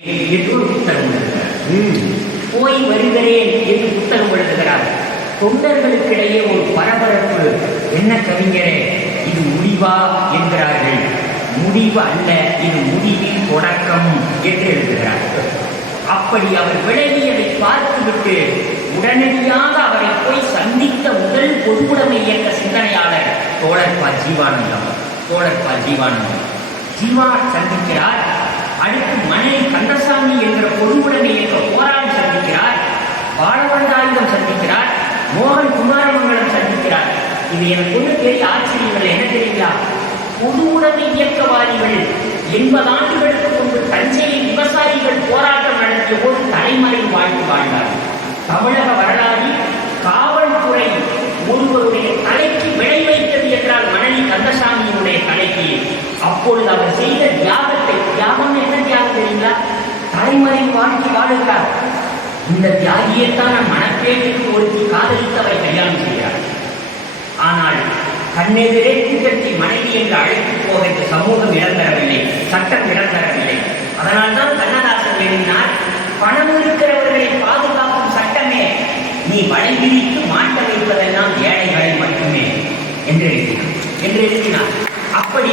என்று ஒரு புத்தகம் எழுதுகிறார். போய் வருகிறேன் என்று புத்தகம் எழுதுகிறார். தொண்டர்களுக்கிடையே ஒரு பரபரப்பு. என்ன கவிஞரே, இது முடிவா என்கிறார்கள். முடிவு அல்ல, இது முடிவின் தொடக்கம் என்று எழுதுகிறார். அப்படி அவர் விலகியதை பார்த்துவிட்டு உடனடியாக அவரை போய் சந்தித்த முதல் பொதுவுடைமை இயக்க சிந்தனையாளர் தோழர் ப. ஜீவானந்தம். ஜீவா சந்திக்கிறார். அடுத்து மணலி கந்தசாமி என்கிற பொதுவுடைமை இயக்க போராளி சந்திக்கிறார். பாலவந்தாயுதம் சந்திக்கிறார். மோகன் குமாரமங்கலம் சந்திக்கிறார். இது எனக்கு ஒன்று பெரிய ஆச்சரியங்கள். என்ன தெரியுங்களா? பொதுவுடைமை இயக்கவாதிகள் 80 ஆண்டுகளுக்கு முன்பு தஞ்சையில் விவசாயிகள் போராட்டம் நடத்திய போது தலைமறை வாழ்ந்தார். தமிழக வரலாறில் காவல்துறை ஒருவருடைய தலைக்கு விளை வைத்தது என்றால் மணலி கந்தசாமியினுடைய தலைக்கு. அப்பொழுது அவர் செய்த தியாகம் என்ன தியாகம் தெரியுங்களா? தலைமறை வாழுகிறார். இந்த தியாகியைத்தான் மனப்பேட்டுக்கு ஒருத்தி காதலித்து அவை கல்யாணம் செய்கிறார். ஆனால் கண்ணெதிரே கூட்டத்தை மனைவி என்று அழைத்து போக இந்த சமூகம் இடம் தரவில்லை, சட்டம் இடம் தரவில்லை. அதனால்தான் கண்ணதாசன் எழுதினார், பணம் இருக்கிறவர்களை பாதுகாக்கும் சட்டமே, நீ வலை விரித்து மாட்ட வைப்பதெல்லாம் ஏழைகளை மட்டுமே என்று எழுதினார். அப்படி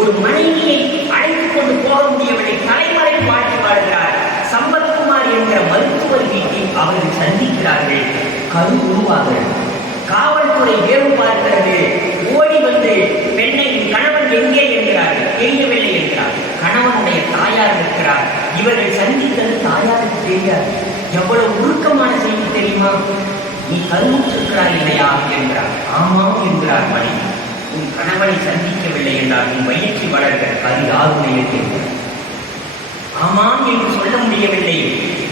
ஒரு மனைவியை அழைத்துக் கொண்டு போக முடியவில்லை, தலைமறை வாழ்கிறார். சம்பத்குமார் என்கிற மருத்துவர் வீட்டில் அவர்கள் சந்திக்கிறார்கள். கரு உருவாகிறது. காவல்துறை வேவு பார்க்கிறது. ஓடி வந்து பெண்ணை கணவன் எங்கே என்கிறார். தெரியவில்லை என்கிறார். கணவனுடைய தாயார் இருக்கிறார். இவர்கள் சந்தித்தது தாயாருக்கு தெரியாது. எவ்வளவு உருக்கமான செய்தி தெரியுமா? நீ கருவுற்றிருக்கிறாய் இல்லையா என்றார். ஆமாம் என்கிறார் மனைவி. உன் கணவனை சந்திக்கவில்லை என்றால் உன் வயிற்றில் வளர்கிற கரு யாருடைய தெரியும். ஆமாம் என்று சொல்ல முடியவில்லை.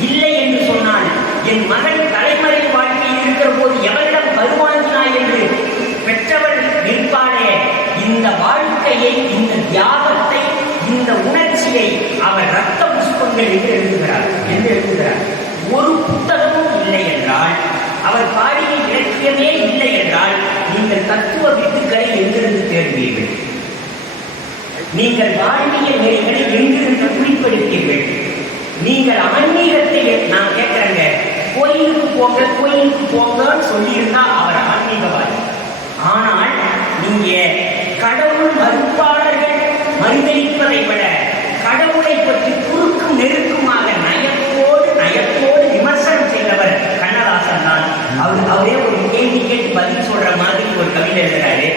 இல்லை என்று சொன்னால் என் மகன் தலைமறை வாழ்க்கையில் இருக்கிற போது எவரிடம் கருவாங்கினாய் என்று பெற்றவள் நிற்பாளே. இந்த வாழ்க்கையை, இந்த தியாகத்தை, இந்த உணர்ச்சியை அவர் ரத்த புஷ்பங்கள் என்று எழுதுகிறார். ஒரு புத்தகமும் இல்லை என்றால், அவர் பாடிய இலக்கியமே இல்லை என்றால், நீங்கள் தத்துவ வித்துக்களை எங்கிருந்து தேடுவீர்கள்? நீங்கள் வாழ்விய நெறிகளை எங்கிருந்து குறிப்பெடுத்தீர்கள்? நீங்கள் ஆன்மீகத்தை, நான் கேட்கிறேங்க, கோயிலுக்கு போங்கன்னு சொல்லியிருந்தா அவர் ஆன்மீகவாதி. ஆனால் நீங்க கடவுள் மறுப்பாளர்கள் மறுதளிப்பதை விட கடவுளை பற்றி குறுக்கும் நெருக்குமாக நயத்தோடு விமர்சனம் செய்தவர் கண்ணதாசன் தான். அவரே ஒரு கேள்வி கேட்டு பதில் சொல்ற மாதிரி ஒரு கவிதை எழுதுறாரு.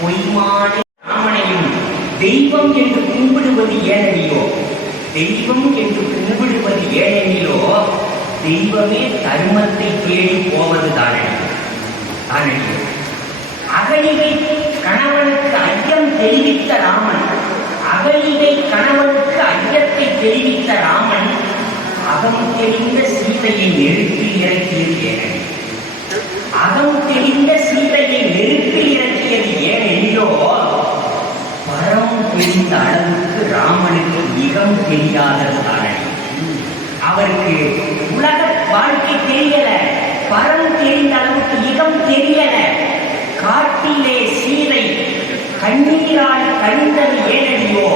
பொய்மான ராமனையும் தெய்வம் என்று கும்பிடுவது ஏனெனிலோ, தெய்வமே தர்மத்தை தேடி போவது தானே. அகலிகை கணவனுக்கு ஐயம் தெரிவித்த ராமன், ஐயத்தை தெரிவித்த ராமன் அகம் தெரிந்த சீதையை நெருப்பில் இறக்கியது ஏனெனிலோ, பரம் தெரிந்த அளவுக்கு ராமனுக்கு மிகம் தெரியாதது தானே. அவருக்கு உலக வாழ்க்கை தெரியல, பரம் தெரிந்த அளவுக்கு இகம் தெரியல. காட்டிலே சீதை கண்ணீரால் கழிந்தது ஏனெனிலோ,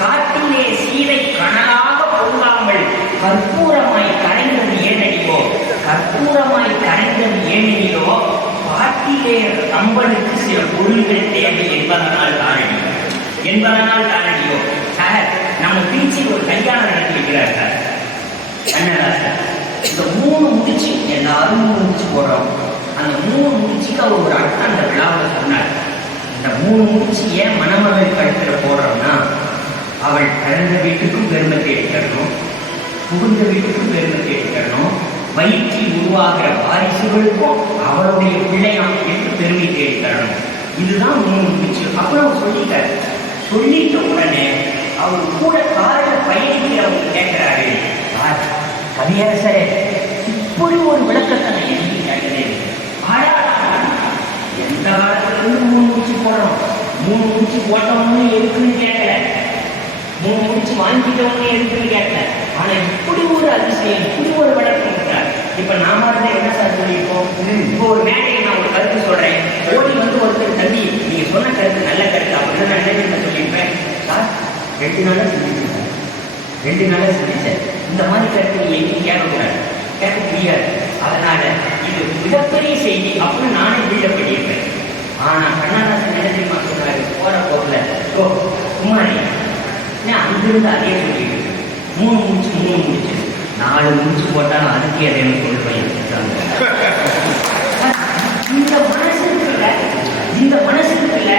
காட்டிலே சீதை கனலாக பொங்காமல் கற்பூரமாய் கரைந்தது ஏனெனிலோ, காட்டிலே கம்பனுக்கு சில பொருள்கள் தேவை என்பதனால் தானடியோ. சார், நம்ம திருச்சியில் ஒரு கல்யாணம் நடத்தி வைக்கிறார் சார் கண்ணதாசன். இந்த 3 முடிச்சு எல்லாரும் 3 முடிச்சு போடுறோம். அந்த 3 முடிச்சுக்கு அவர் ஒரு அர்த்தம் அந்த விழாவில் சொன்னார். இந்த 3 முடிச்சு ஏன் மணமகள் கழுத்தில் போடுறோம்னா, அவள் பிறந்த வீட்டுக்கும் பெருமை தேடிக்கணும், புகுந்த வீட்டுக்கும் பெருமை தேடிக்கணும், வயிற்றில் உருவாகிற வாரிசுகளுக்கும் அவருடைய பிள்ளையாம் என்று பெருமை தேடிக்கணும். இதுதான் 3 முடிச்சு. அப்புறம் அவர் சொல்லிட்ட உடனே அவர் கூட காரில் பயணிக்கிறவங்க கேட்கிறாரு, கவியரசரே, இப்படி ஒரு விளக்கத்தை நான் எழுதி கேட்கிறேன். எந்த காலத்துல இருந்து 3 முடிச்சு போடுறோம், 3 முடிச்சு போட்டவங்க எதுக்குன்னு கேட்கல, 3 முடிச்சு வாங்கிட்டவங்க எதுக்குன்னு கேட்கல. ஆனா இப்படி ஒரு அதிசயம், இப்படி ஒரு விளக்கம் இருக்கிறார். இப்ப நாம என்ன சார் சொல்லியிருக்கோம்? இப்போ ஒரு மேடையை நான் ஒரு கருத்து சொல்றேன், ஓடி வந்து ஒருத்தர் தம்பி நீங்க சொன்ன கருத்து நல்ல கருத்து அப்படின்னு நான் என்ன சொல்லியிருப்பேன் சார், 2 நாளா சொல்லியிருக்கேன். 2 நாளா சந்திச்சேன். இந்த மாதிரி கருத்து நீ எங்கேயும் கேட்கக்கூடாது, கேட்க முடியாது. அதனால இது மிகப்பெரிய செய்தி அப்படின்னு நானே பில்டப் பண்ணியிருப்பேன். ஆனா கண்ணதாசன் என்ன தெரியுமா சொன்னாரு? போற போக்குல ஓ குமாரி அங்கிருந்து அதே சொல்லிட்டு 3 முடிச்சு 4 முடிச்சு போட்டாலும் அதுக்கே அதே சொல்லுவேன். இந்த மனசுக்குள்ள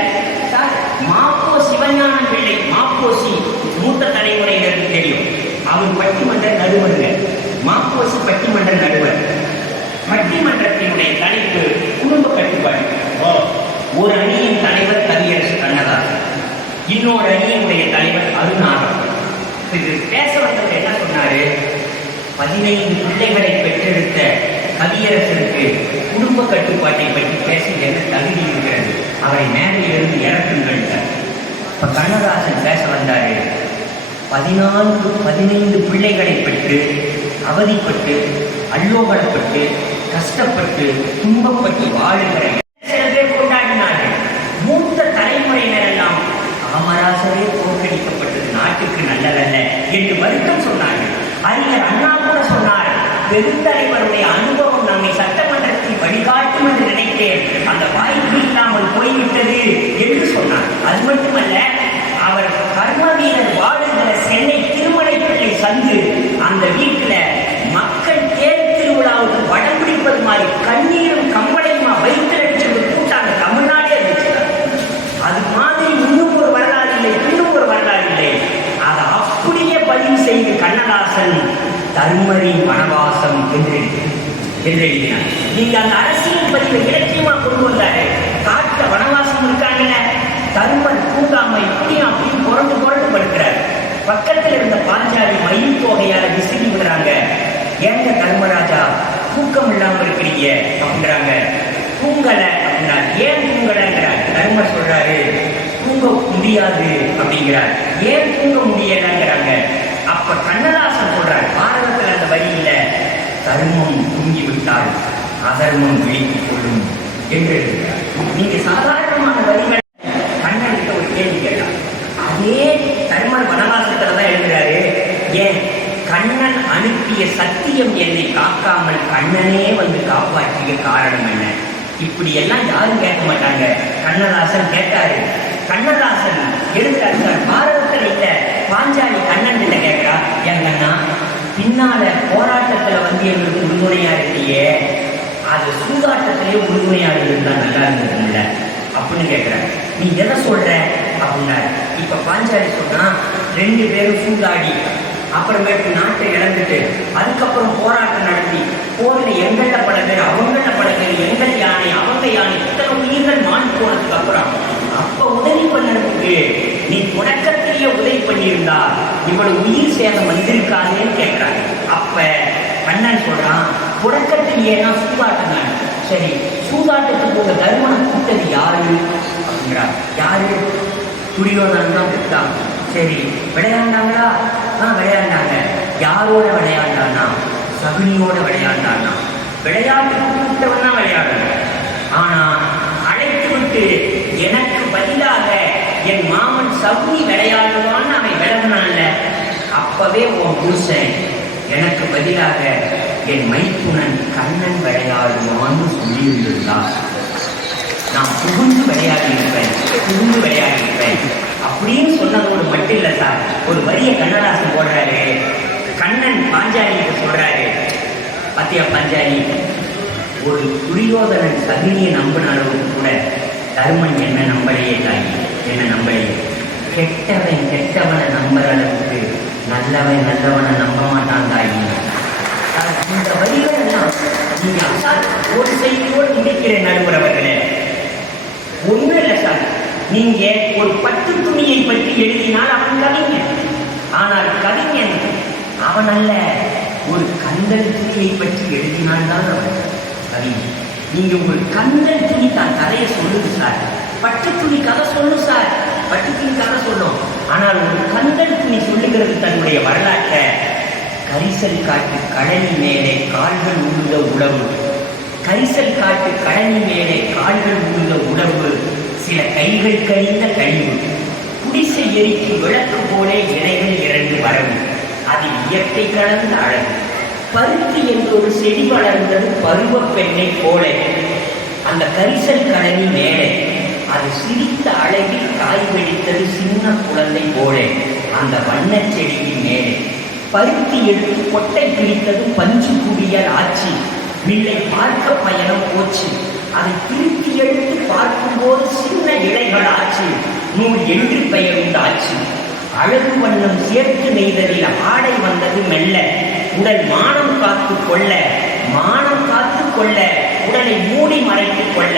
சார் மாப்போ சிவஞான பிள்ளை, மாப்போசி மூத்த தலைமுறையினருக்கு தெரியும். அவர் பட்டிமன்ற நடுவருங்க. மாப்போசி பட்டிமன்ற நடுவர். பட்டிமன்றத்தினுடைய தலைப்பு குடும்ப கட்டுப்பாடு. ஒரு அணியின் தலைவர் கவியரசு கண்ணதாசன், இன்னொரு அணியினுடைய தலைவர் அருணாகம். இது பேச வந்தவர் என்ன சொன்னாரு? 15 பிள்ளைகளை பெற்றெடுத்த கவியரசருக்கு குடும்ப கட்டுப்பாட்டை பற்றி பேச என்ன தகுதி இருக்கிறது? அவரை மேலையிலிருந்து இறக்குங்கள். இப்ப கண்ணதாசன் பேச வந்தாரு. 15 பிள்ளைகளை பெற்று அவதிப்பட்டு அல்லோகப்பட்டு கஷ்டப்பட்டு துன்பப்பட்டு வாழுகிற சில பேர் கொண்டாடினார்கள். மூத்த தலைமுறையினர் எல்லாம் காமராசரே தோற்கடிக்கப்பட்டது நாட்டுக்கு நல்லதல்ல என்று வருத்தம் சொன்னார்கள். அறிஞர் அண்ணா கூட சொன்னார், பெருந்தலைவருடைய அனுபவம் நம்மை சட்டமன்றத்தில் வழிகாட்டும் என்று நினைத்தேன், அந்த வாய்ப்பு இல்லாமல் போய்விட்டது என்று சொன்னார். அது மட்டுமல்ல, அவர் கர்ம வீரர் வாழுகிற சென்னை திருமலைப்பள்ளி சந்து அந்த வீட்டில் மக்கள் தேர் திருவிழாவுக்கு வடம் பிடிப்பது மாதிரி கண்ணீரும் கம்பளையுமா வைத்து அடிச்சது கூட்டாங்க. தமிழ்நாடே இருந்துச்சு. அது மாதிரி இன்னும் ஒரு வரலாறு இல்லை, இன்னும் ஒரு வரலாறு இல்லை. அதை அப்படியே பதிவு செய்து கண்ணதாசன் தர்மரின் வனவாசம் என்று எழுதினார். நீங்க அந்த அரசியல் பதிவை இலக்கியமா கொண்டு வந்தாரு. காட்ட வனவாசம் இருக்காங்க, தர்மன் தூங்காம இப்படி அப்படின்னு புரண்டு படுக்கிறார். பக்கத்தில் இருந்த பாஞ்சாலி மயில் தொகையால விசிறி விடுறாங்க. ஏங்க தர்மராஜா தூக்கம் இல்லாம இருக்கிறீங்க அப்படிங்கிறாங்க. தூங்கல அப்படின்னா ஏன் தூங்கலங்கிறார். தர்மர் சொல்றாரு தூங்க முடியாது அப்படிங்கிறார். ஏன் தூங்க முடியலங்கிறாங்க. அப்ப கண்ணதாசன் சொல்றார், பாரதத்தில் அந்த வழியில தர்மம் தூங்கிவிட்டால் அதர்மம் விழித்துக் கொள்ளும் என்று இருக்கிறார். நீங்க சாதாரணமான வரிகள் கண்ணனுக்கு ஒரு கேள்வி கேட்டார். அதே தர்மர் வனவாசத்துல தான் எழுதுறாரு. ஏன் கண்ணன் அனுப்பிய சத்தியம் என்னை காக்காமல் கண்ணனே வந்து காப்பாற்றிய காரணம் என்ன? இப்படி எல்லாம் யாரும் கேட்க மாட்டாங்க. கண்ணதாசன் கேட்டாரு. கண்ணதாசன் எழுதுறாரு, சார் பாரதத்தில் இல்ல பாஞ்சாலி கண்ணன் கிட்ட கேட்கிறா, என் கண்ணா பின்னால போராட்டத்துல வந்து எங்களுக்கு உறுதுணையா இருக்கியே, அது சூதாட்டத்திலேயே உறுதுணையா இருந்தா நல்லா இருந்ததுல்ல அப்படின்னு கேட்கிறார். நீ எதை சொல்ற அப்படின்னாரு. இப்ப பாஞ்சாலி சொன்னா 2 பேரும் சூதாடி அப்புறமேட்டு நாட்டை இழந்துட்டு அதுக்கப்புறம் போராட்டம் நடத்தி போர்ல எங்கள்ல பல பேர் அவங்கள பல பேர் எங்கள் யானை அவங்க யானை இத்தனை உயிர்கள் மாண்டு போனதுக்கு அப்புறம் அப்ப உதவி பண்ணதுக்கு நீ தொடக்கத்திலேயே உதவி பண்ணியிருந்தா இவ்வளவு உயிர் சேதம் வந்திருக்காதேன்னு கேட்கிறாங்க. அப்ப கண்ணன் சொல்றான், தொடக்கத்திலேயே நான் சூதாட்டம் தான். சரி, சூதாட்டத்துக்கு உங்க தர்மனை கூட்டது யாரு அப்படிங்கிறார். யாரு? துரியோதனன் தான் கூப்பிட்டான். சரி, விளையாண்டாங்களா? விளையாண்டாங்க. யாரோட விளையாண்டானா? சகுனியோட விளையாண்டானா. விளையாட்டுக்கு கூப்பிட்டவன் தான் விளையாடுங்க. ஆனா அழைத்து விட்டு எனக்கு பதிலாக என் மாமன் சகுனி விளையாடுவான்னு அவன் விலகினான்ல, அப்பவே உன் புருஷன் எனக்கு பதிலாக என் மைத்துனன் கண்ணன் விளையாடுவான்னு சொல்லியிருந்தா நான் புகுந்து விளையாடியிருப்பேன் அப்படின்னு சொன்னதோடு மட்டும் இல்லை சார். ஒரு வரிய கண்ணதாசன் போடுறாரு. கண்ணன் பாஞ்சாலிக்கு சொல்றாரு, பாத்தியா பாஞ்சாலி, ஒரு துரியோதனன் சகுனியை நம்பின அளவுக்கு கூட தர்மன் என்ன நம்பலையே தாயி, என்ன நம்பலையே. கெட்டவனை நம்புற அளவுக்கு நல்லவனை நம்ப மாட்டான் தாயி. இந்த வரிகள் எல்லாம் நீங்க ஒரு செய்தியோடு முடிக்கிற நடுவரவர்களே. ஒன்றும் இல்லை சார், நீங்க ஒரு பட்டு துணியை பற்றி எழுதினால் அவன் கவிஞன். ஆனால் கவிஞன் அவன் அல்ல, ஒரு கந்தல் துணியை பற்றி எழுதினால்தான் அவன் கவிஞன். நீங்க ஒரு கந்தல் துணி தான் கதையை சொல்லுது சார், பட்டு துணி கதை சொல்லு சார், பட்டு துணி கதை சொல்லும். ஆனால் ஒரு கந்தல் துணி சொல்லுகிறது தன்னுடைய வரலாற்றை. கரிசல் காட்டு கடலி மேலே கால்கள் உழுத உழவு, கரிசல் காட்டு கடலி மேலே கால்கள் உழுத உழவு, சில கைகள் கழிந்த கழிவு, குடிசை எரிக்கு விளக்கு போலே இலைகள் 2 வரவு, அதில் இயற்கை கலந்த அழகு. பருத்தி என்றொரு செடி வளர்ந்தது பருவ பெண்ணை போல. அந்த கரிசல் கழனி மேலே அது சிரித்த அழகில் காய் வெடித்தது சின்ன குழந்தை போல. அந்த வண்ணச் செடியின் மேலே பருத்தி எடுத்து கொட்டை பிடித்தது பஞ்சு குடியல் ஆச்சு. மில்லை பார்க்க பயணம் போச்சு. அதை திருத்தி எடுத்து பார்க்கும்போது சின்ன இலைகள் ஆச்சு. நூல் என்று பெயர் உண்டாச்சு. அழகு வண்ணம் சேர்த்து நெய்தலில் ஆடை வந்தது மெல்ல. உடல் மானம் காத்து கொள்ள, மானம் காத்து கொள்ள, உடலை மூடி மறைத்துக் கொள்ள.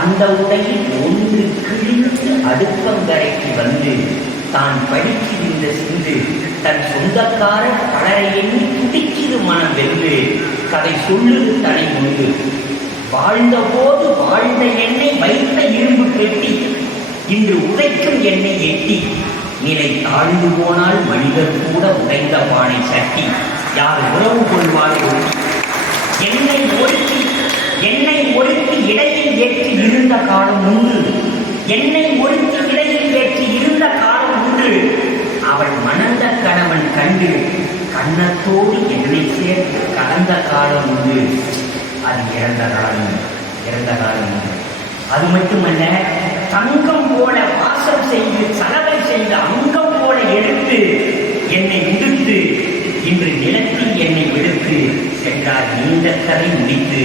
அந்த உடையில் ஒன்று கிழித்து அடுப்பங்கரைக்கு வந்து தான் படிக்கின்ற சிந்து தன் சொந்தக்காரர் பலரை எண்ணி துடிக்கிது மனம் வென்று கதை சொல்லுது தலை முன்பு. வாழ்ந்த போது வாழ்ந்த எண்ணெய் வைத்த இரும்பு பெட்டி இன்று உடைக்கும் எண்ணெய் எட்டி. நிலை தாழ்ந்து போனால் மனிதர் கூட உடைந்த பானை சட்டி. யார் உறவு கொள்வார்கள்? என்னை ஒருத்தி இடையில் ஏற்றி இருந்த காலம் உண்டு. என்னை ஒருத்தி இடையில் ஏற்றி இருந்த காலம் உண்டு. அவள் மணந்த கணவன் கண்டு கண்ணத்தோடு என்னை சேர்த்து கலந்த காலம் உண்டு. அது இறந்த காலம் உண்டு. அது மட்டுமல்ல, தங்கம் போல வாசம் செய்து சலவை செய்து அங்கம் போல எடுத்து என்னை உடுத்து இன்று நிலத்தில் என்னை விடுத்து சென்றார். நீண்ட கதை முடித்து